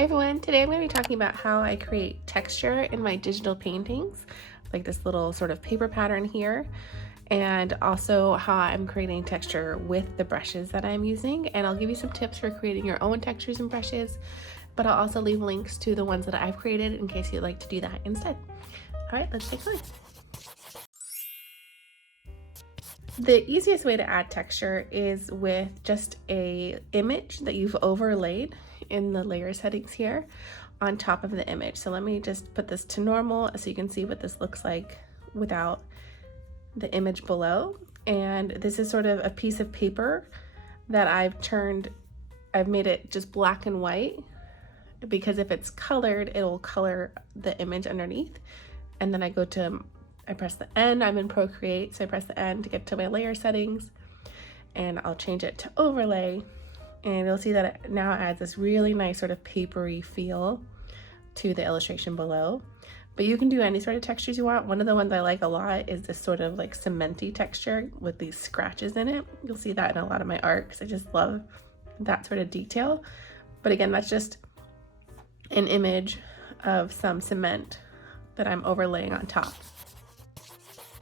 Hi everyone, today I'm going to be talking about how I create texture in my digital paintings, like this little sort of paper pattern here, and also how I'm creating texture with the brushes that I'm using. And I'll give you some tips for creating your own textures and brushes, but I'll also leave links to the ones that I've created in case you'd like to do that instead. All right, let's take a look. The easiest way to add texture is with just a image that you've overlaid in the layer settings here on top of the image. So let me just put this to normal so you can see what this looks like without the image below. And this is sort of a piece of paper that I've made it just black and white, because if it's colored, it'll color the image underneath. And then I press the N, I'm in Procreate, so I press the N to get to my layer settings, and I'll change it to overlay, and you'll see that it now adds this really nice sort of papery feel to the illustration below. But you can do any sort of textures you want. One of the ones I like a lot is this sort of like cementy texture with these scratches in it. You'll see that in a lot of my art because I just love that sort of detail. But again, that's just an image of some cement that I'm overlaying on top.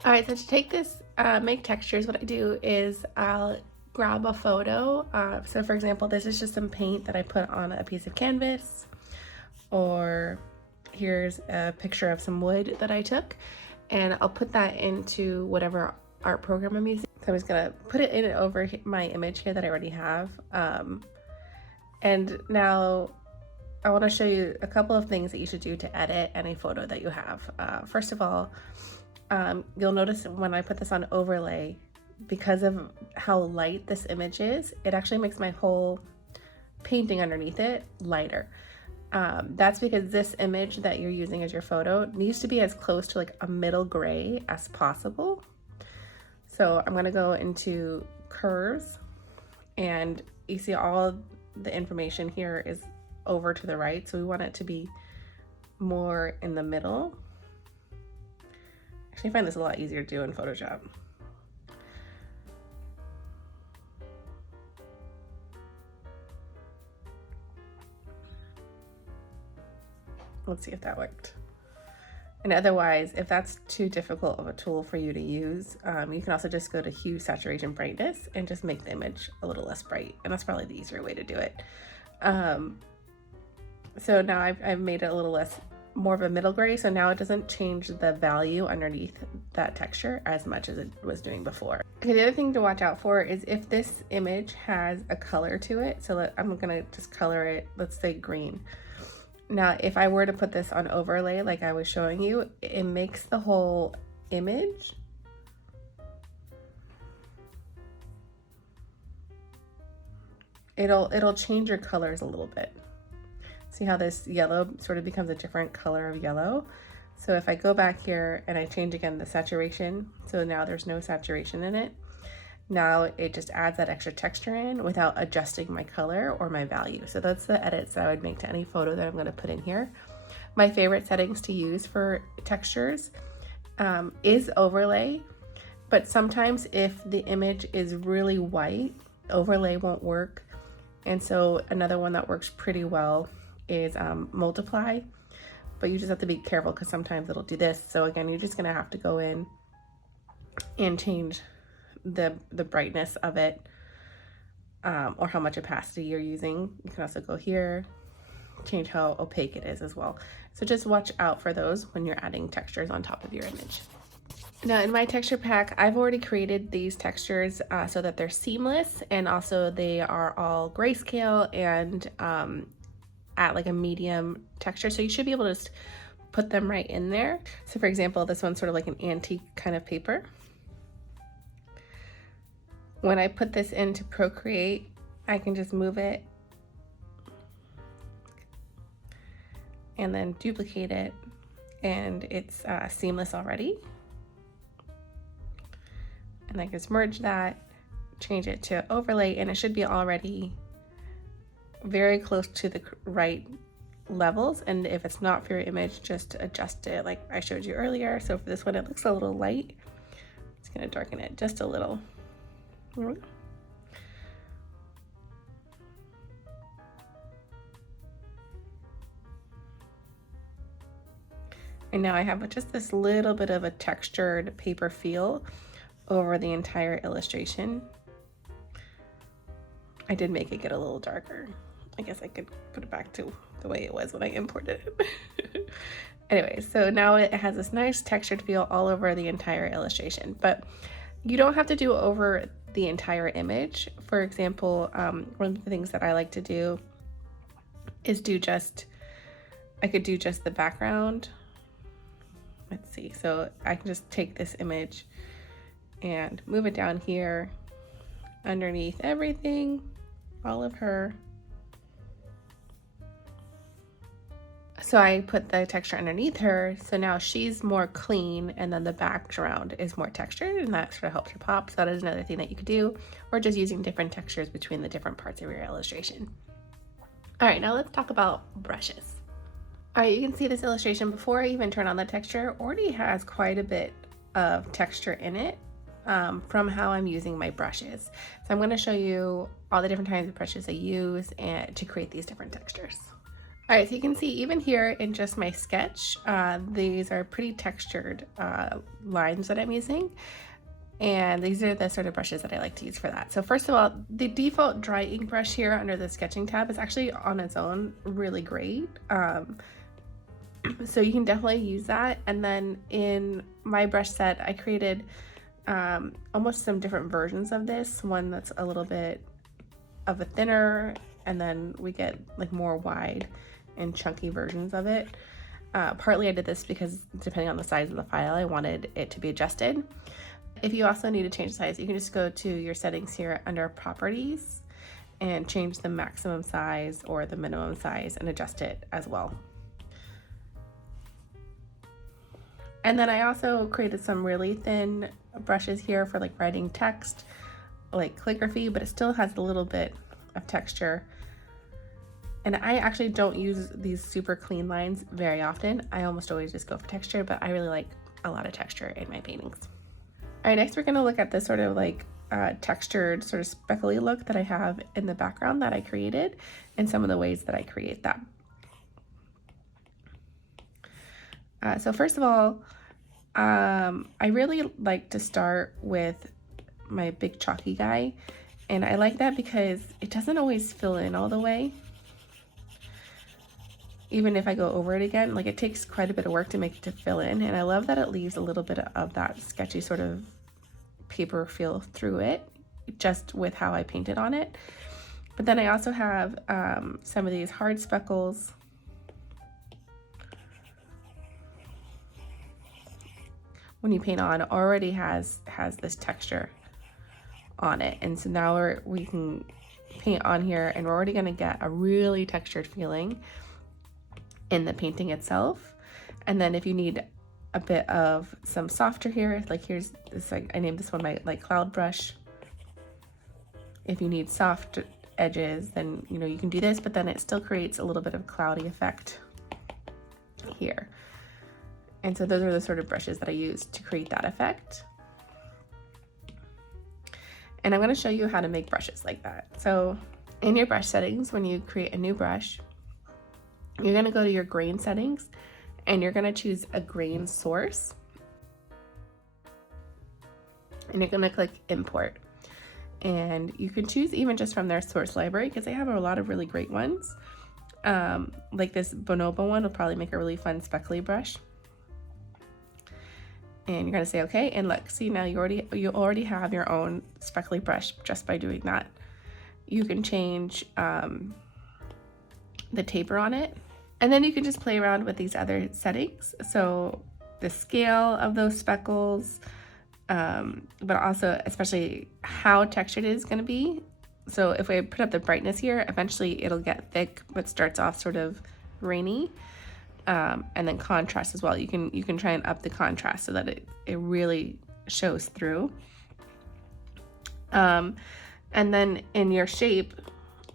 All right, so to take this, make textures, what I do is I'll grab a photo. So for example, this is just some paint that I put on a piece of canvas, or here's a picture of some wood that I took, and I'll put that into whatever art program I'm using. So I'm just gonna put it in over my image here that I already have. And now I wanna show you a couple of things that you should do to edit any photo that you have. First of all, you'll notice when I put this on overlay, because of how light this image is, it actually makes my whole painting underneath it lighter. That's because this image that you're using as your photo needs to be as close to like a middle gray as possible. So I'm gonna go into curves, and you see all the information here is over to the right, so we want it to be more in the middle. I find this a lot easier to do in Photoshop. Let's see if that worked. And otherwise, if that's too difficult of a tool for you to use, you can also just go to hue, saturation, brightness, and just make the image a little less bright. And that's probably the easier way to do it. So now I've made it a little more of a middle gray, so now it doesn't change the value underneath that texture as much as it was doing before. Okay, the other thing to watch out for is if this image has a color to it. So I'm gonna just color it, let's say green. Now, if I were to put this on overlay like I was showing you, it makes the whole image it'll change your colors a little bit. See how this yellow sort of becomes a different color of yellow? So if I go back here and I change again the saturation, so now there's no saturation in it. Now it just adds that extra texture in without adjusting my color or my value. So that's the edits that I would make to any photo that I'm gonna put in here. My favorite settings to use for textures is overlay, but sometimes if the image is really white, overlay won't work. And so another one that works pretty well is multiply, but you just have to be careful because sometimes it'll do this. So again, you're just gonna have to go in and change the brightness of it, or how much opacity you're using. You can also go here, change how opaque it is as well. So just watch out for those when you're adding textures on top of your image. Now in my texture pack, I've already created these textures so that they're seamless, and also they are all grayscale and at like a medium texture, so you should be able to just put them right in there. So for example, this one's sort of like an antique kind of paper. When I put this into Procreate, I can just move it and then duplicate it, and it's seamless already. And I just merge that, change it to overlay, and it should be already very close to the right levels. And if it's not for your image, just adjust it like I showed you earlier. So for this one, it looks a little light. It's gonna darken it just a little. There we go. And now I have just this little bit of a textured paper feel over the entire illustration. I did make it get a little darker. I guess I could put it back to the way it was when I imported it. Anyway, so now it has this nice textured feel all over the entire illustration, but you don't have to do over the entire image. For example, one of the things that I like to do is I could do just the background. Let's see, so I can just take this image and move it down here underneath everything, all of her. So I put the texture underneath her, so now she's more clean, and then the background is more textured, and that sort of helps her pop. So that is another thing that you could do, or just using different textures between the different parts of your illustration. All right, now let's talk about brushes. All right, you can see this illustration before I even turn on the texture already has quite a bit of texture in it from how I'm using my brushes. So I'm going to show you all the different kinds of brushes I use and to create these different textures. All right, so you can see even here in just my sketch, these are pretty textured lines that I'm using. And these are the sort of brushes that I like to use for that. So first of all, the default dry ink brush here under the sketching tab is actually on its own really great. So you can definitely use that. And then in my brush set, I created almost some different versions of this. One that's a little bit of a thinner, and then we get like more wide and chunky versions of it. Partly I did this because depending on the size of the file, I wanted it to be adjusted. If you also need to change the size, you can just go to your settings here under properties and change the maximum size or the minimum size and adjust it as well. And then I also created some really thin brushes here for like writing text, like calligraphy, but it still has a little bit of texture. And I actually don't use these super clean lines very often. I almost always just go for texture, but I really like a lot of texture in my paintings. All right, next we're gonna look at this sort of like textured sort of speckly look that I have in the background that I created and some of the ways that I create that. So first of all, I really like to start with my big chalky guy. And I like that because it doesn't always fill in all the way. Even if I go over it again, like it takes quite a bit of work to make it to fill in. And I love that it leaves a little bit of that sketchy sort of paper feel through it, just with how I painted on it. But then I also have some of these hard speckles. When you paint on, already has this texture on it. And so now we can paint on here and we're already gonna get a really textured feeling in the painting itself. And then if you need a bit of some softer here, like here's this, like I named this one my like cloud brush. If you need soft edges, then you know you can do this, but then it still creates a little bit of cloudy effect here. And so those are the sort of brushes that I use to create that effect. And I'm going to show you how to make brushes like that. So in your brush settings, when you create a new brush, you're going to go to your grain settings and you're going to choose a grain source. And you're going to click import. And you can choose even just from their source library because they have a lot of really great ones. Like this bonobo one will probably make a really fun speckly brush. And you're going to say okay, and look, see now you already have your own speckly brush just by doing that. You can change the taper on it, and then you can just play around with these other settings. So the scale of those speckles, but also especially how textured it is going to be. So if I put up the brightness here, eventually it'll get thick, but starts off sort of rainy. And then contrast as well. You can try and up the contrast so that it really shows through. And then in your shape,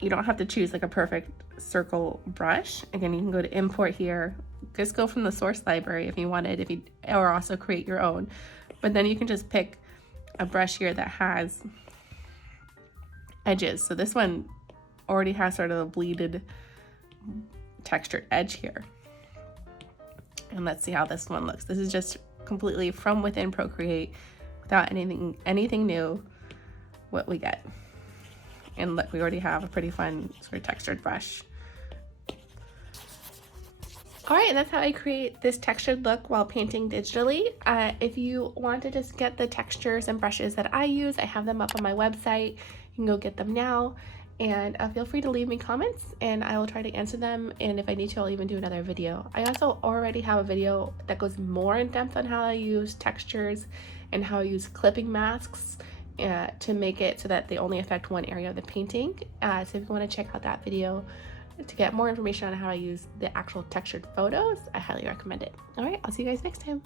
you don't have to choose like a perfect circle brush. Again, you can go to import here, just go from the source library if you wanted, or also create your own. But then you can just pick a brush here that has edges. So this one already has sort of a bleeded textured edge here. And let's see how this one looks. This is just completely from within Procreate without anything new, what we get. And look, we already have a pretty fun sort of textured brush. All right, and that's how I create this textured look while painting digitally. If you want to just get the textures and brushes that I use, I have them up on my website. You can go get them now. And feel free to leave me comments and I will try to answer them. And if I need to, I'll even do another video. I also already have a video that goes more in depth on how I use textures and how I use clipping masks to make it so that they only affect one area of the painting. So if you want to check out that video to get more information on how I use the actual textured photos, I highly recommend it. All right, I'll see you guys next time.